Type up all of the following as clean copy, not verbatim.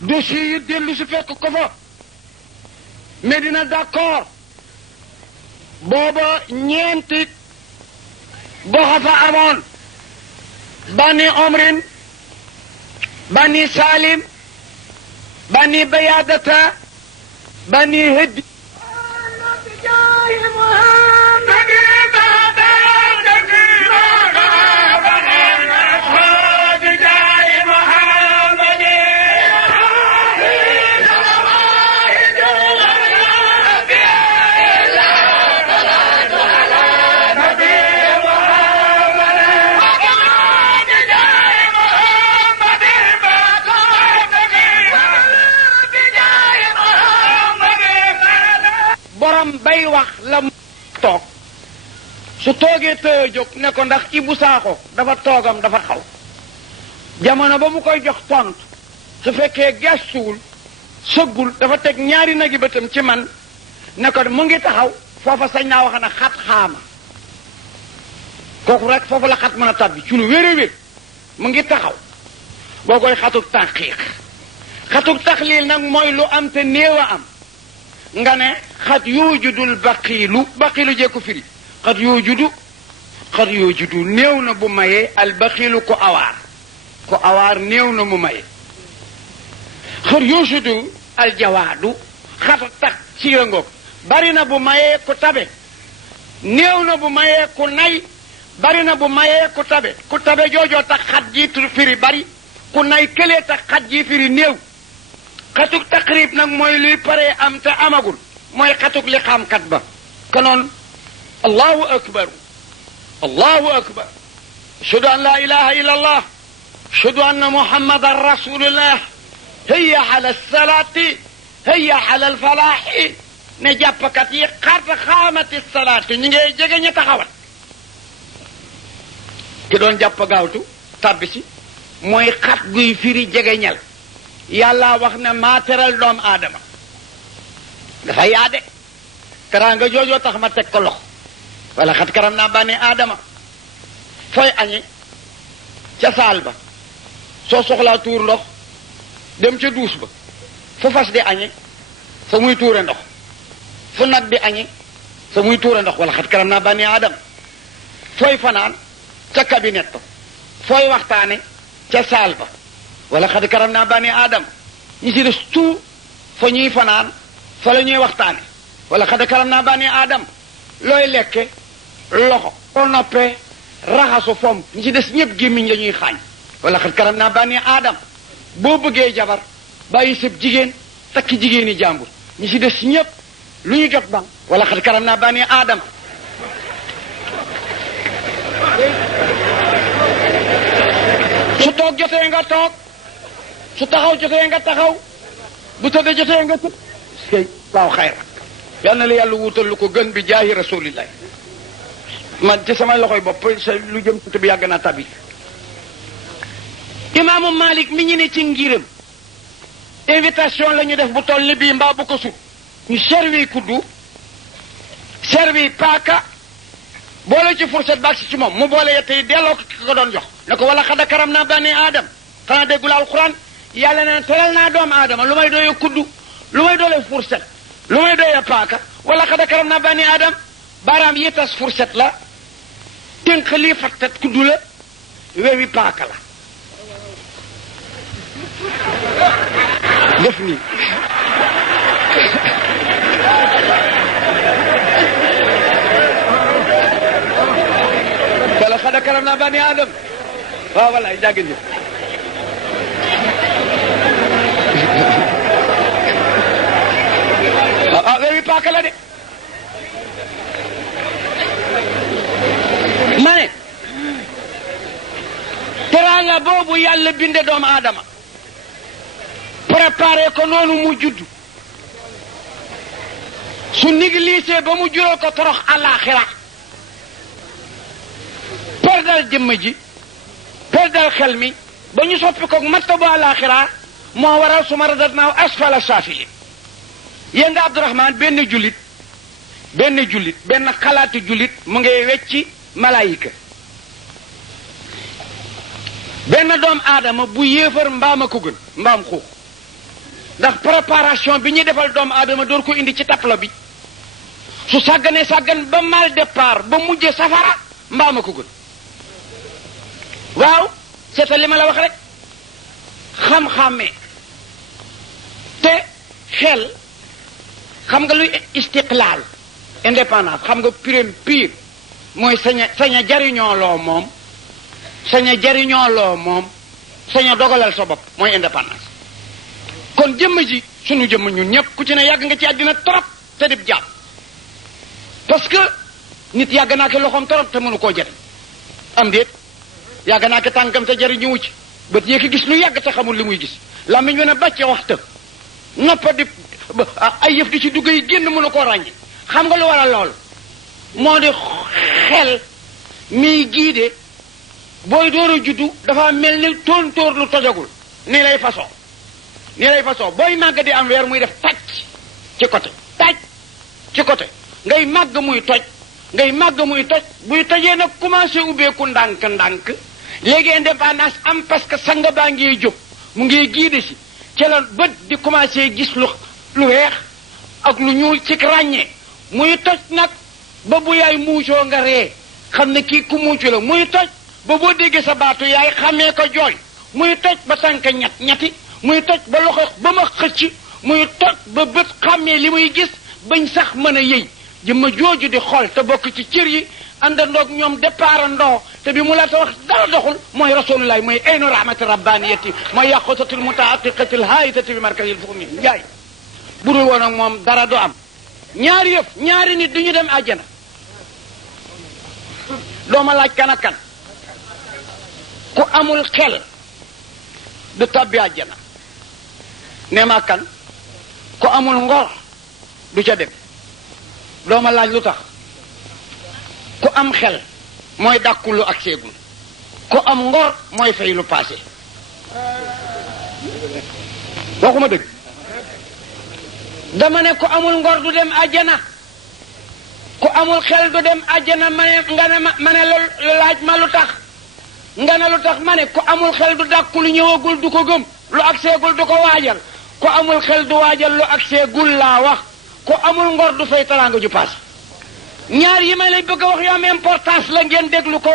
dossier yi dellu si fekk ko fa Medina d'accord booba ñeenti goxa fa amoon bani omrin bani salim bani bayadata bani hëddi bay wax la toog su toogee tëye jóg ne ko ndax Ibou Sakho dafa toogam dafa xaw jamono ba mu koy jox tont su fekkee gestuwul sëggul dafa teg ñaari nagi bëtam ci man ne ko mu ngi taxaw foofa sañ naa wax na xat xaama kooku rek foofu la xat mën a tabbi ci lu wér mu ngi taxaw boo koy xatuk taqiiq xatuk taxliil nag mooy lu am te néew a am nga ne xat yuujudul baqiilu jekku firi xat yuujudu néew na bu mayee al baqiilu ko awaar néew na mu maye xat yuujudu al jawaadu xat tax ci ngoog bari na bu mayee ku tabe néew na bu mayee ku nay bari na bu mayee ku tabe joojoo tax xat ji firi bari ku nay këlee tax xat ji firi néew xatuk taqrib nag mooy luy paree am te amagul mooy xatuk li xaamkat ba konoon allahu akbar ashhadu an la ilaha illa allah ashhadu anna muhammadan rasulullah hayya ala salaati hayya ala alfalaahi ne jàppkat yi xat xaamati salaati ñu ngay jege ñu taxawal ki doon jàpp gaawtu tàbbi si mooy xat guy firi jege ñal yàlla wax ne maa teral doom aadama dafa yaade teraanga joojoo tax ma teg ko loxo wala xat karam naa bànni aadama fooy añi ca saal ba soo soxlaa tuur ndox dem ca duus ba fu fas di añi fa muy tuure ndox fu nag di añi fa muy tuure ndox wala xat karam naa bànni aadama fooy fanaan ca cabinet ba fooy waxtaane ca saal ba wala xad karam naa bani aadama ñi ci des tout fa ñuy fanaan fa la ñuy waxtaane wala xad karam naa bani aadama looy lekke loxo boo noppee raxasu fomp ñi ci des ñëpp gémmiñ la ñuy xaañ wala xad karam naa bani aadama boo bëggee jabar bàyyi sëb jigéen takki jigéeni jàmbur ñi ci des ñëpp lu ñu jot ban wala xad karam naa bani aadama su toog jotee nga toog su taxaw jotee nga taxaw bu tëddee jotee nga tëdd kay waaw xayra yal na la yàlla wuutal lu ko gën bi jaahi rasulillahi man ci samay loxoy bopp sa lu jëm tuuti bi yàgg naa tabi imaamu Malik mi ñu ne ci ngiram invitation la ñu def bu toll ni bii mbaa bu ko sut ñu servi kuddu servi paaka boole ci fourchette baag si ci moom mu boole yette yi delloo ko ki ko doon jox ne ko wala xada karam naa bani aadam xanaa déggul alquran yàlla ne teral naa doomu aadama lu may doyee kuddu lu may doole fourchette lu may doyee paaka wala xada karam naa bani aadam baaraam yi tas fourchette la tënk lii fattat kuddu la wewi paaka la def nii wala xada karam naa bani aadam waaw wallaay jàggin ñëpp wewi paaka la de ma ne teraanga boobu yàlla binde doomu aadama préparé ko noonu mu judd su négligé ba mu jural ko torox àllaaxira perdal jëmm ji perdal xel mi ba ñu soppi ko matta bu àllaaxira moo waral suma radatnaaw asfala saafiliin yéen nga Abdourahman benn jullit benn xalaatu jullit mu ngay wecci malaayika benn doom aadama bu yéefar mbaam a ko gën mbaam xuux ndax préparation bi ñuy defal doomu aadama door ko indi ci tapla bi su sàgganee sàggan ba mal départ ba mujjee safara mbaama ko gën waaw seetal li ma la wax rek xam-xàmmee te xel xam nga luy istiqlaal indépendance xam nga prime pire mooy saña jariñoo loo moom saña jariñoo loo moom saña dogalal sa bopp mooy indépendance kon jëmm ji sunu jëmm ñun ñëpp ku ci ne yàgg nga ci àddina trop te dib jàpp parce que nit yàgg naa ki loxoom trop te mënu koo jariñ am déet yàgg naa ki tànkam te jariñu ci bët yee ki gis lu yàgg te xamul li muy gis làmmiñ wen a bàcce waxta noppa di ay yëf di ci dugg yi génn mënu koo ràññi xam nga lu waral lool moo di xel miy giide booy door a juddu dafa mel ni tóontóor lu tojagul nii lay façon booy màgg di am weer muy def taj ci côté ngay màgg muy toj buy tojee nag commencé ubbeeku ndànk léegi indépendance am parce que sanga baa ngi jóg mu ngi giide si ci la bët di commencé gis lu weex ak lu ñuul ci ràññee muy toj nag ba bu yaay muusoo nga ree xam ne kii ku muucu la muy toj ba boo déggee sa baatu yaay xamee ko jooy muy toj ba tànk ñetti muy toj ba loxo ba ma xëcc muy toj ba bët xàmmee li muy gis bañ sax mën a yëy jëmma jooju di xool te bokk ci cër yi àndandoog ñoom départ ndoo te bi mu la ta wax dara doxul mooy rasulullah mooy aynu rahmati rabbaniyati mooy yàqutatul mutaaqiqatil haayitati bi markazil fuhmi njaay budul woon ak moom dara du am ñaari nit duñu dem àjjana dooma laaj kan ak kan ku amul xel du tabbi àjjana nee ma kan ku amul ngor du ca dem dooma laaj lu tax ku am xel mooy dàkku lu ak seegul ku am ngor mooy fay lu passé waxuma dëgg dama ne ku amul ngor du dem àjjana ku amul xel du dem àjjana ma ne laaj ma lu tax nga ne lu tax ma ne ku amul xel du dàkku lu ñëwagul du ko gëm lu ak seegul du ko waajal ku amul xel du waajal lu ak seegul laa wax ku amul ngor du fay taraanga ju passé ñaar yi may lay bëgg a wax yu am importance la ngeen déglu ko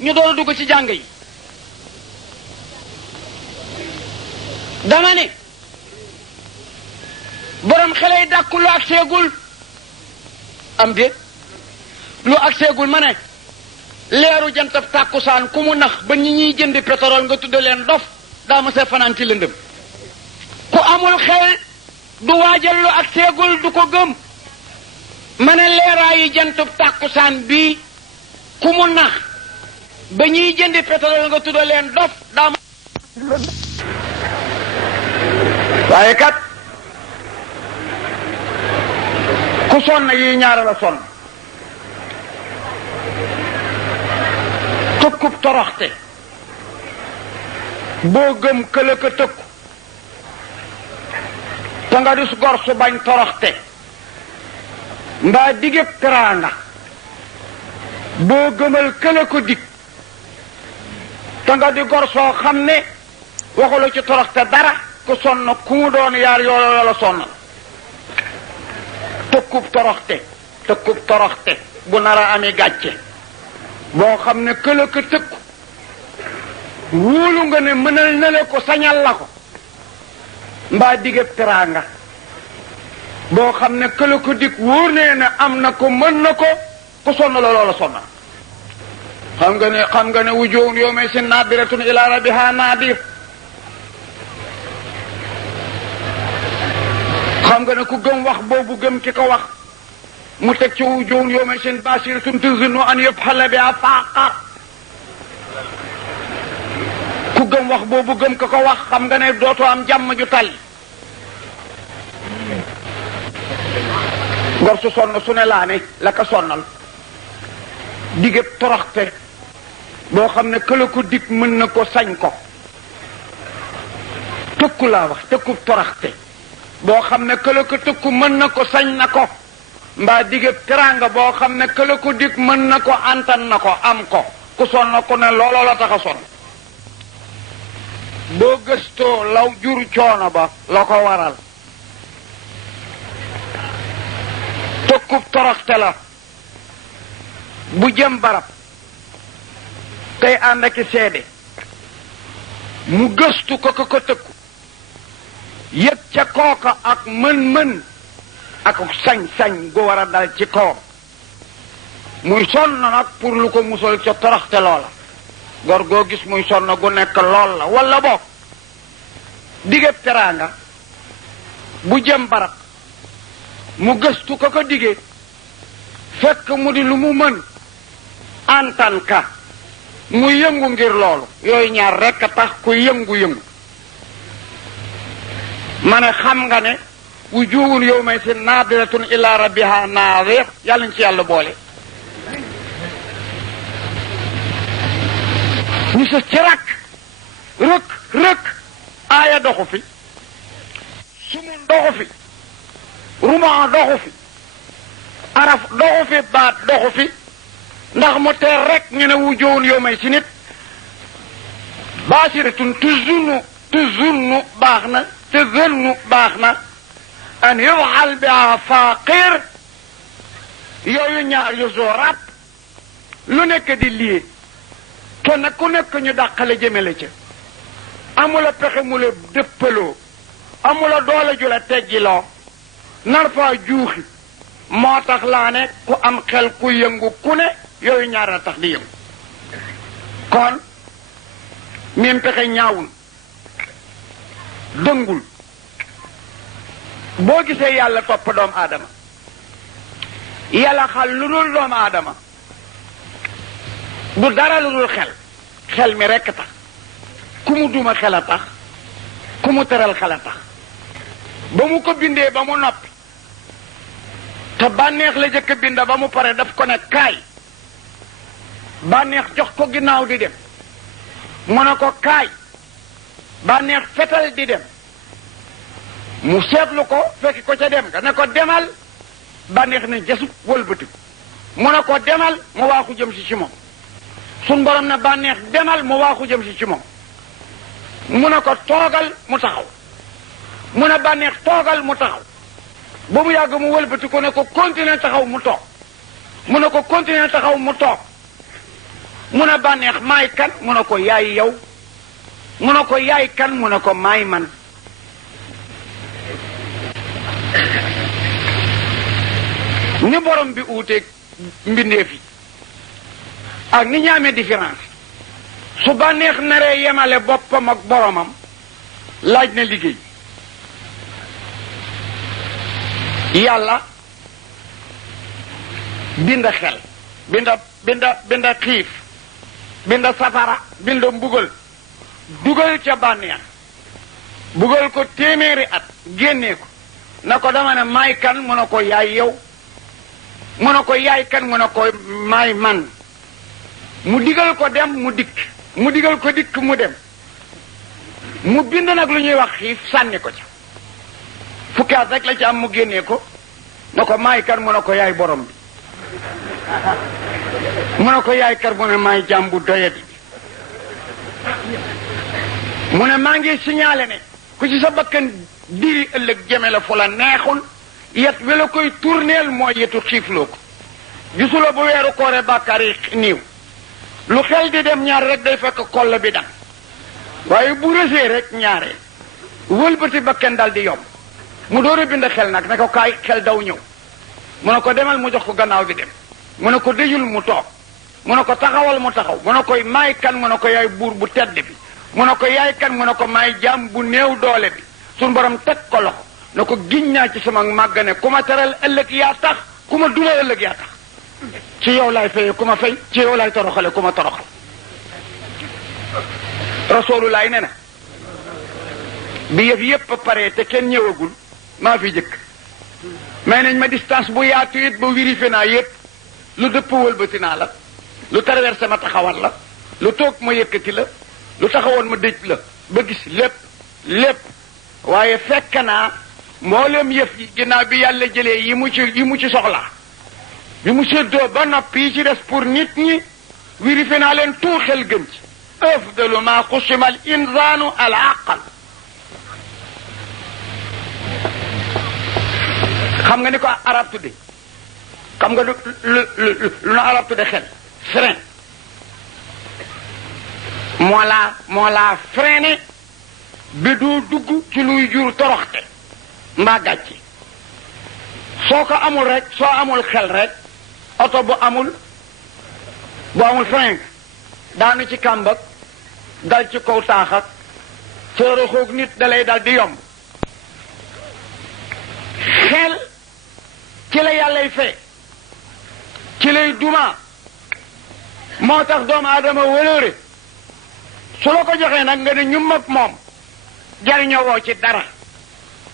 ñu doon dugg ci jàng yi dama ne borom xelay dàkku lu ak seegul am déet lu ak seegul ma ne leeru jantab tàkkusaan ku mu nax ba ñi ñuy jëndi pétrole nga tudde leen dof daa ma sa fanaan ci lëndëm ku amul xel du waajal lu ak seegul du ko gëm ma ne leeraayu jantub tàkkusaan bii ku mu nax ba ñuy jëndi pétrole nga tudde leen dof daa ma waaye kat ku sonn yi ñaara la sonn tëkkub toroxte boo gëm këla ka tëkku te nga dis gor su bañ toroxte mbaa digéb teraanga boo gëmal këla ko dig te nga di gor soo xam ne waxula ci toroxte dara ku sonn ku mu doon yaar yoo la sonnal tëkkub toroxte bu nara ami gàcce boo xam ne këla ko tëkku wóolu nga ne mënal na la ko sañal la ko mbaa digéb teraanga boo xam ne këla ko dig wóor nee na am na ko mën na ko ku sonn la loola sonnal xam nga ne wujuhun yawma sin naadiratun ila rabbiha naadir xam nga ne ku gëm wax boobu gëm ki ko wax mu teg ci wujuhun yawma sin basiratun tazunnu an yuf'ala biha faaqa ku gëm wax boobu gëm ki ko wax xam nga ne dootoo am jàmm ju tàlli ngor su sonn su ne laa ne la ko sonnal digéb toroxte boo xam ne këla ko dig mën na ko sañ ko tëkku laa wax tëkku toroxte boo xam ne këla ko tëkku mën na ko sañ na ko mbaa digéb teraanga boo xam ne këla ko dig mën na ko antan na ko am ko ku sonn ko ne looloo la tax a sonn boo gëstoo law jur coono ba la ko waral tokkub toroxte la bu jëm barab tey ànd ak seede mu gëstu ko tëkku yëg ca kooka ak mën-mën ak sañ-sañ gu war a dal ci kawam muy sonn nag pour lu ko musal ca toroxte loola gor goo gis muy sonn gu nekk lool la walla boog digéb teraanga bu jëm barab mu gëstu ko digee fekk mu di lu mu mën antan ka mu yëngu ngir loolu yooyu ñaar rekk a tax ku yëngu-yëngu ma ne xam nga ne wujuhun yawma sin naadiratun ila rabbiha naadir yàlla ñu ci yàlla boole ñu sa ci rëkk aaya doxu fi sumun doxu fi rumaa doxu fi araf doxu fi baat doxu fi ndax mu teer rek ñu ne wujuhun yawma si nit baasiratun tuzunnu baax na tuzunnu baax na an yuxal biha faaqir yooyu ñaar yu sooraat lu nekk di lii kenn ku nekk ñu dàqale jëmele ca amula pexe mu la dëppaloo amula doole ju la teggiloo nar faa juuxi moo tax laa ne ku am xel ku yëngu ku ne yooyu ñaar a tax di yëngu kon mim pexe ñaawul dëngul boo gisee yàlla topp doomu aadama yàlla xal lu dul doomu aadama du dara lu dul xel mi rekk tax ku mu duma xel a tax ku mu teral xel a tax ba mu ko bindee ba mu noppi te bànneex la jëkk binda ba mu pare daf ko ne kaay bànneex jox ko ginnaaw di dem mu ne ko kaay bànneex fetal di dem mu seetlu ko fekk ko ca dem nga ne ko demal bànneex ne jasub wëlbatiku mu ne ko demal mu waaxu jëm si ci moom sun borom ne bànneex demal mu waaxu jëm si ci moom mu ne ko toogal mu taxaw mu ne bànneex toogal mu taxaw ba mu yàgg mu wëlbatiku ne ko continuer taxaw mu toog mu ne ko continuer taxaw mu toog mu ne bànneex maay kan mu ne ko yaay yow mu ne ko yaay kan mu ne ko maay man ni borom bi uuteeg mbindeef yi ak ni ñaamee différence su bànneex naree yemale boppam ak boromam laaj na liggéey yàlla binda xel binda xiif binda safara binda mbugal dugal ca bànneex bugal ko téeméeri at génnee ko na ko dama ne maay kan mu ne ko yaay yow mu ne ko yaay kan mu ne ko maay man mu digal ko dem mu dikk mu digal ko dikk mu dem mu bind nag lu ñuy wax xiif sànni ko ca fukki at rek la ci am mu génnee ko na ko maay kan mu ne ko yaay borom bi mu ne ko yaay kan mu ne maay jàmbu doyadi mu ne maa ngi signalé ne ku ci sa bakkan diri ëllëg jëme la fu la neexul yet wi la koy tourneel mooy yetu xiifloo ko gisuloo bu weeru koore bàkkaar yi niiw lu xel di dem ñaar rek day fekk koll bi dam waaye bu rësee rek ñaaree wëlbati bakkan dal di yomb mu door a bind xel nag ne ko kaay xel daw ñëw mu ne ko demal mu jox ko gannaaw bi dem mu ne ko déjul mu toog mu ne ko taxawal mu taxaw mu ne koy maay kan mu ne ko yaay buur bu tedd bi mu ne ko yaay kan mu ne ko maay jaam bu néew doole bi suñu borom teg ko loxo ne ko giñ naa ci sama màggane ku ma teral ëllëg yaa tax ku ma duma ëllëg yaa tax ci yow laay fayee ku ma fay ci yow laay toroxale ku ma toroxal rasoolulaay ne na bi yëf yépp pare te kenn ñëwagul maa fi jëkk may nañ ma distance bu yaatu it ba vérifié naa yépp lu dëpp wëlbati naa la lu traversé ma taxawal la lu toog ma yëkkati la lu taxawoon ma dëj la ba gis lépp waaye fekk naa mboolem yëf yi ginnaaw bi yàlla jëlee yi mu ci soxla bi mu séddoo ba noppi yi ci des pour nit ñi vérifié naa leen tout xel gën ci afdalu ma qusima al insanu al aql xam nga ni ko arab tudde xam nga lu na arab tudde xel frein moo la freiné bi du dugg ci luy jur toroxte mbaa gàcce soo ko amul rek soo amul xel rek oto bu amul frein daanu ci kàmbak dal ci kaw taaxak sóoraxoog nit dalay dal di yomb xel ci la yàllay fee ci lay duma moo tax doomu aadama wëlëre su la ko joxee nag nga ne ñu mag moom jariñoo woo ci dara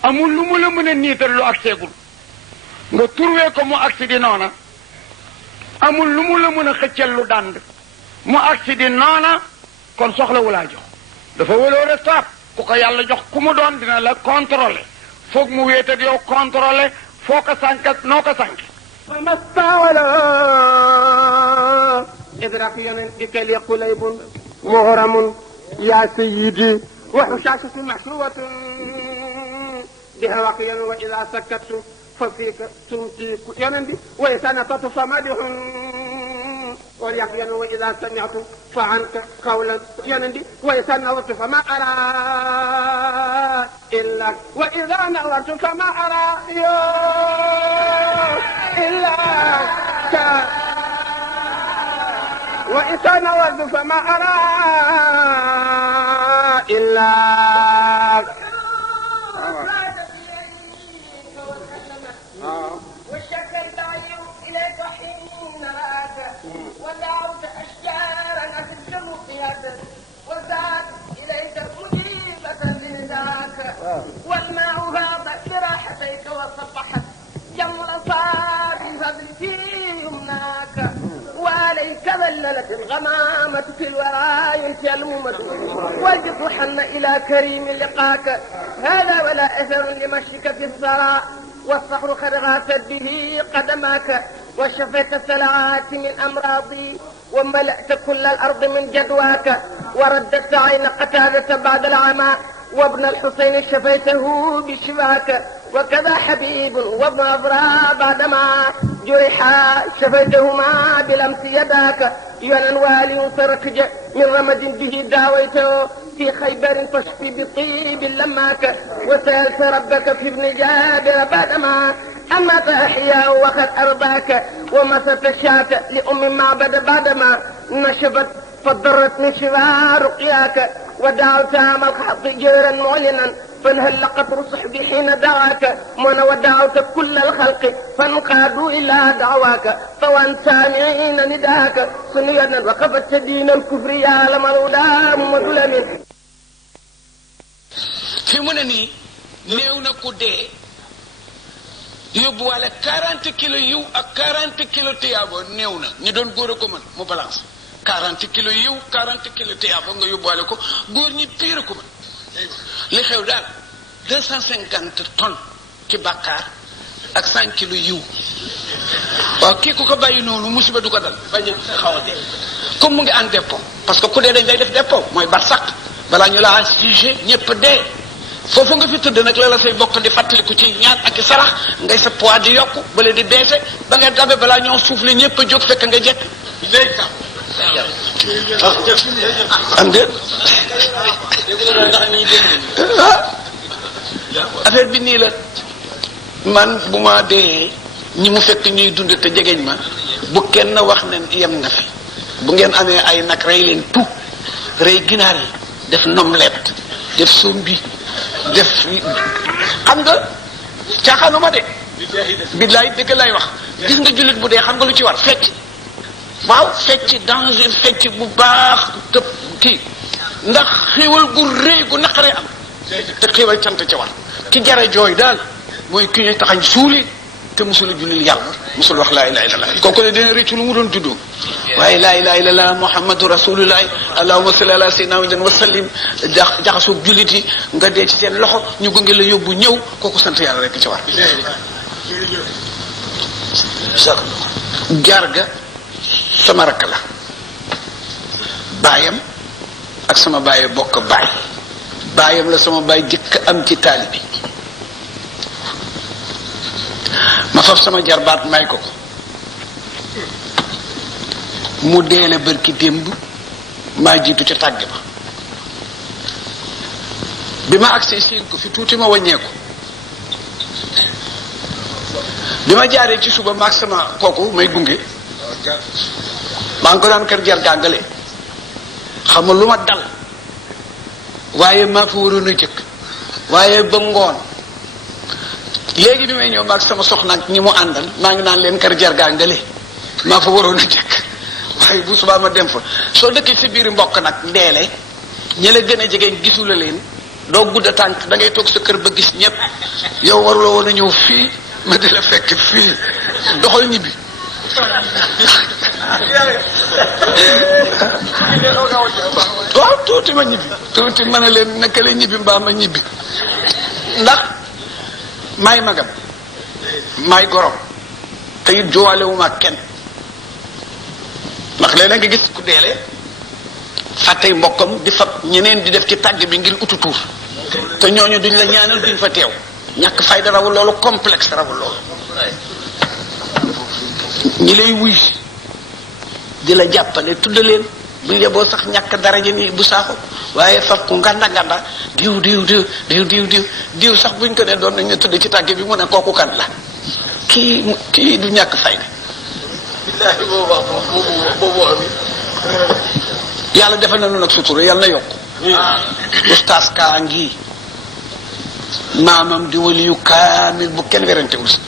amul lu mu la mën a niital lu ak seegul nga turwee ko mu agsi di noona amul lu mu la mën a xëccal lu dànd mu agsi di noona kon soxlawu laa jox dafa wëlëre saab ku ko yàlla jox ku mu doon dina la contrôler foog mu wéet ak yow contrôler foo ko sànk ak noo ko sànk فمستعولا إدراك بك لقليب مغرم يا سيدي وحشاشة محشوة بها وقيا وإذا سكت ففيك تمسيك ينبي وإذا نطت فمدح وليقين وإذا سمعت فعنك قولا ينبي وإذا نظرت فما أرى إلا وإذا نظرت فما أرى إلا وإذا نظرت فما أرى إلا وشكرت إليك حين راك ودعوت أشجارا أتلك مقيادة وزاد إليك مجيبة لنداك والماء هاض براحتيك وصفحت جمر صار بفضل في يمناك وعليك ذللت الغمامة في الورى ينشى الممد والجد حن إلى كريم لقاك هذا ولا أثر لمشيك في الثرى والصخر قد غاثت به قدماك وشفيت السلعات من أمراضي وملأت كل الأرض من جدواك ورددت عين قتادة بعد العمى وابن الحسين شفيته بشفاك وكذا حبيب وابن أبرا بعدما جرحا شفيتهما بلمس يداك ينوالي فركج من رمد به داويته في خيبر فاشفي بطيب لماك وسألت ربك في ابن جابر بعدما أما فأحياه وقد أرضاك ومست الشاة لأم معبد بعدما نشبت فضرت من شفاء رقياك ودعوت عام الحق جيرا معلنا فانهل قطر صحبي حين دعاك ودعوت كل الخلق فانقادوا إلى دعواك فوان سامعين نداك سنيا وقفت دين الكفر يا لمولى محمد الأمين fi mu ne nii néew na ku dee yóbbuwaale 40 kilos yiw ak 40 kilos tiyaabo néew na ñu doon góor a ko mën mu balance 40 kilos yiw 40 kilos tiyaabo nga yóbbuwaale ko góor ñi piir a ko mën li xew daal 250 tonnes ci bàkkaar ak 100 kilos yiw waaw kii ku ko bàyyi noonu musiba du ko dal bañ a xaw a dee comme mu ngi en dépôt parce que ku dee dañ lay def dépôt mooy barsàq balaa ñu laa jugé ñëpp dee foofu nga fi tëdd nag la la say bokk di fàttaliku ci ñaan ak i sarax ngay sa poids di yokku bale di beese ba ngay dabe balaa ñoo suuf li ñëpp a jóg fekk nga jekk am déet affaire bi nii la man bu ma dee ñi mu fekk ñuy dund te jegeñ ma bu kenn wax ne yem na fi bu ngeen amee ay nag rey leen tout rey ginaar yi def nomlet def sombi def xam nga caaxaanuma de billaay dëgg lay wax gis nga jullit bu dee xam nga lu ci war fecc waaw fecc danger fecc bu baax te kii ndax xéewal gu rëy gu naqaree am te xéewal cant ca war ki jara jooy daal mooy ki ñuy taxañ suuli te musul jullil yàlla musul wax laa ilaha illallah kooku ne dina rëccu lu mu doon juddoo waaye laa ilaha illallah muhammadu rasulullah allahumma salli ala sayyidina wa sallim jaxasoo jullit yi nga dee ci seen loxo ñu gunge la yóbbu ñëw kooku sant yàlla rek ci war jarga sama rakk la baayam ak sama baay bokk baay baayam la sama baay jëkk am ci taalibi ma faf sama jarbaat may ko mu deele bërki démb maa jiitu ca tàgg ba bi ma agsee seen ko fi tuuti ma wàññeeku bi ma jaaree ci suba maag sama kooku may gunge maa ngi ko daan kër jar gàngale xam nga lu ma dal waaye maa fa waroon a jëkk waaye ba ngoon léegi bi may ñëw maag sama soxna ak ñi mu àndal maa ngi naan leen kër jar gàngale maa fa waroon a jëkk waaye bu subaa ma dem fa soo dëkkee si biir mbokk nag ndeele ñi la gën a jege gisula leen doo gudda tànk da ngay toog sa kër ba gis ñëpp yow waruloo woon a ñëw fii ma di la fekk fii doxal ñibbi waaw tuuti ma ñibbi tuuti ma ne leen naka la ñibbi mbaa ma ñibbi ndax maay magam maay gorom te it joowalewuma kenn ndax léeg-léeg nga gis ku deele fàttey mbokkam di fab ñeneen di def ci tàgg bi ngir utu tuur te ñooñu duñ la ñaanal duñ fa teew ñàkk fayda rawul loolu complexe rawul loolu ñi lay wuy di la jàppale tudda leen bu yeboo sax ñàkk daraja ni bu saaxu waaye fab ku nganda nganda diw sax buñ ko ne doon nañ ne tudd ci tàgg bi mu ne kooku kan la kii du ñàkk fayda billahi boobu yàlla defal na nu nag sutura yàlla na yokk ustaas kaa ngi maamam di waliyu kaamil bu kenn werantewul si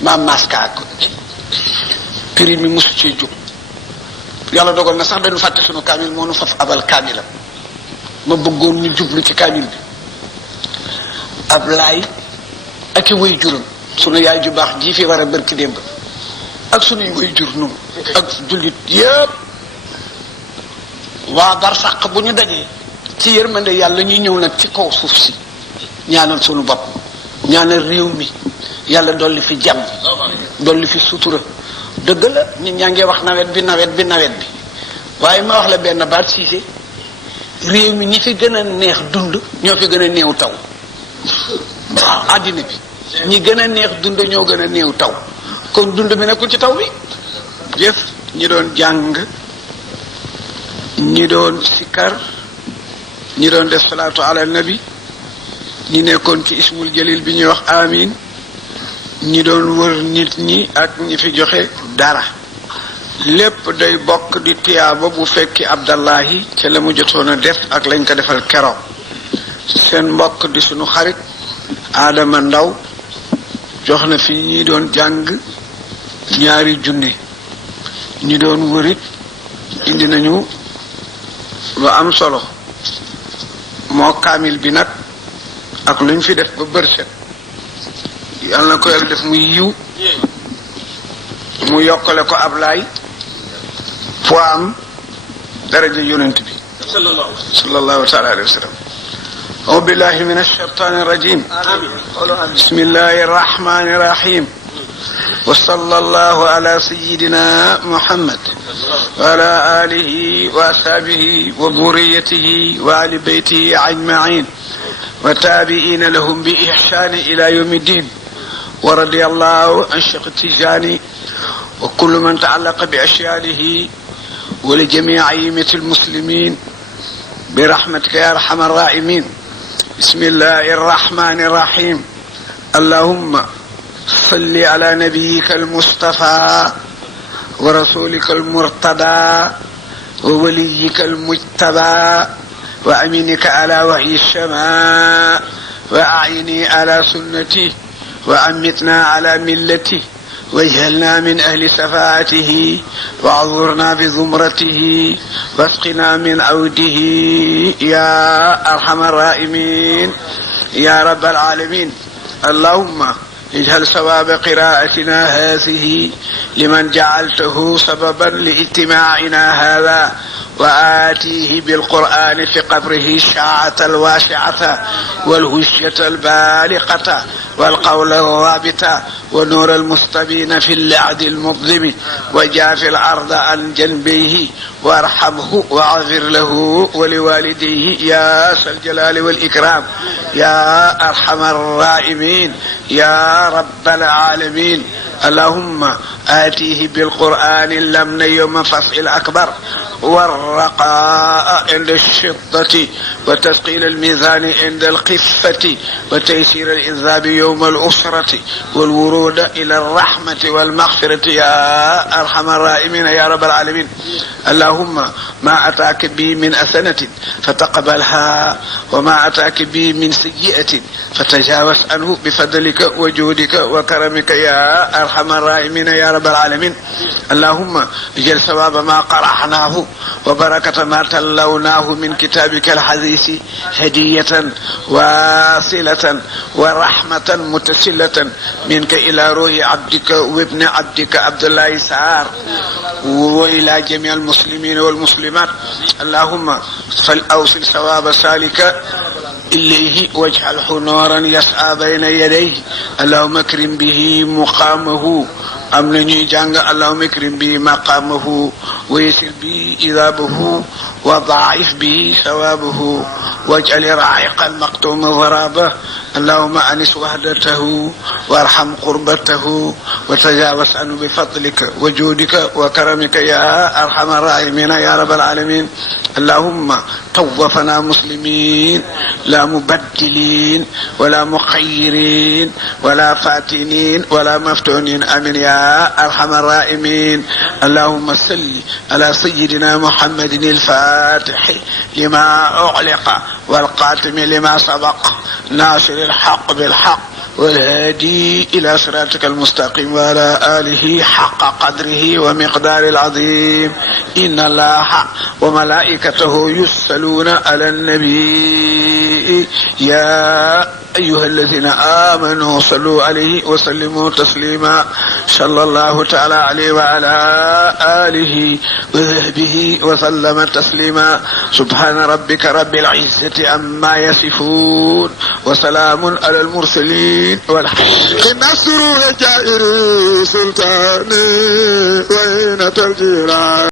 maam maas kaa ko prix mi mosu ci jóg yàlla dogal na sax dañu fàtte sunu kaamil moo nu faf abal kaamilam ma bëggoon ñu jublu ci kaamil bi ab laay ak i way juram sunu yaay ju baax ji fi war a bërki démb ak sunuy way jur nun ak jullit yépp waa barsàq bu ñu dajee ci yërmande yàlla ñuy ñëw nag ci kaw suuf si ñaanal sunu bopp ñaanal réew mi yàlla dolli fi jàmm dolli fi sutura dëgg la nit ñaa ngi wax nawet bi waaye ma wax la benn baat siise réew mi ñi fi gën a neex dund ñoo fi gën a néew taw waaw àddina bi ñi gën a neex dund ñoo gën a néew taw kon dund bi nekkul ci taw bi jëf ñi doon jàng ñi doon sikkar ñi doon def salaatu ala nabi ñi nekkoon ci ismul jalil bi ñuy wax amin ñi doon wër nit ñi ak ñi fi joxe dara lépp day bokk di tiyaaba bu fekki abdallahi ca la mu jotoon a def ak lañ ko defal keroog seen mbokk di sunu xarit Adama Ndaw jox na fi ñi doon jàng 2 junni ñi doon wërit indi nañu lu am solo moo kaamil bi nag ak luñ fi def ba bërset yàlla na ko yàlla def muy yiw mu yokkale ko Ablaay foo am daraja yonent bi sallallahu taala alayhi wa sallam أعوذ بالله من الشيطان الرجيم بسم الله الرحمن الرحيم وصلى الله على سيدنا محمد وعلى آله وأصحابه وذريته وآل بيته أجمعين وتابعين لهم بإحسان إلى يوم الدين ورضي الله عن شيخ التجاني وكل من تعلق بأشياله ولجميع أئمة المسلمين برحمتك يا أرحم الراحمين بسم الله الرحمن الرحيم اللهم صل على نبيك المصطفى ورسولك المرتضى ووليك المجتبى وأمينك على وحي السماء وأعيني على سنته وأمتنا على ملته واجعلنا من أهل شفاعته واعذرنا بزمرته واسقنا من عوده يا أرحم الراحمين يا رب العالمين اللهم اجعل ثواب قراءتنا هذه لمن جعلته سببا لاجتماعنا هذا وآتيه بالقرآن في قبره الشاعة الواسعة والهجة البالغة والقول الرابطة ونور المستبين في اللعد المظلم وجاف الأرض عن جنبيه وارحمه واغفر له ولوالديه يا ذا الجلال والإكرام يا أرحم الراحمين يا رب العالمين. اللهم آتيه بالقرآن اللمن يوم فصل الأكبر والرقاء عند الشدة وتثقيل الميزان عند الخفة وتيسير العذاب يوم الأسرة والورود إلى الرحمة والمغفرة يا أرحم الراحمين يا رب العالمين. اللهم ما أتاك به من حسنة فتقبلها وما أتاك به من سيئة فتجاوز عنه بفضلك وجودك وكرمك يا أرحم الراحمين يا رب العالمين. اللهم اجعل ثواب ما قرأناه وبركة ما تلوناه من كتابك الحديث هدية واصلة ورحمة متسلة منك إلى روح عبدك وابن عبدك عبد الله سعار وإلى جميع المسلمين والمسلمات. اللهم فلأوصل ثواب سالك إليه واجعله نورا يسعى بين يديه. اللهم اكرم به مقامه am na ñuy jàng allahumma ikrim bi maqamahu wa yasir bi idabahu wa daif bi sawabahu waj'al ra'iqa al-maqtum dharaba. اللهم أنس وحدته وارحم قربته وتجاوز عنه بفضلك وجودك وكرمك يا أرحم الراحمين يا رب العالمين. اللهم توفنا مسلمين لا مبدلين ولا مخيرين ولا فاتنين ولا مفتونين آمين يا أرحم الراحمين. اللهم صل على سيدنا محمد الفاتح لما أغلق والقاتم لما سبق ناصر الحق بالحق والهادي إلى صراطك المستقيم وعلى آله حق قدره ومقدار العظيم. إن الله وملائكته يصلون على النبي يا أيها الذين آمنوا صلوا عليه وسلموا تسليما. صلى الله تعالى عليه وعلى آله وصحبه وسلم تسليما. سبحان ربك رب العزة عما يصفون وسلام على المرسلين والحمد لله. نصر جائر سلطان وين ترجيرا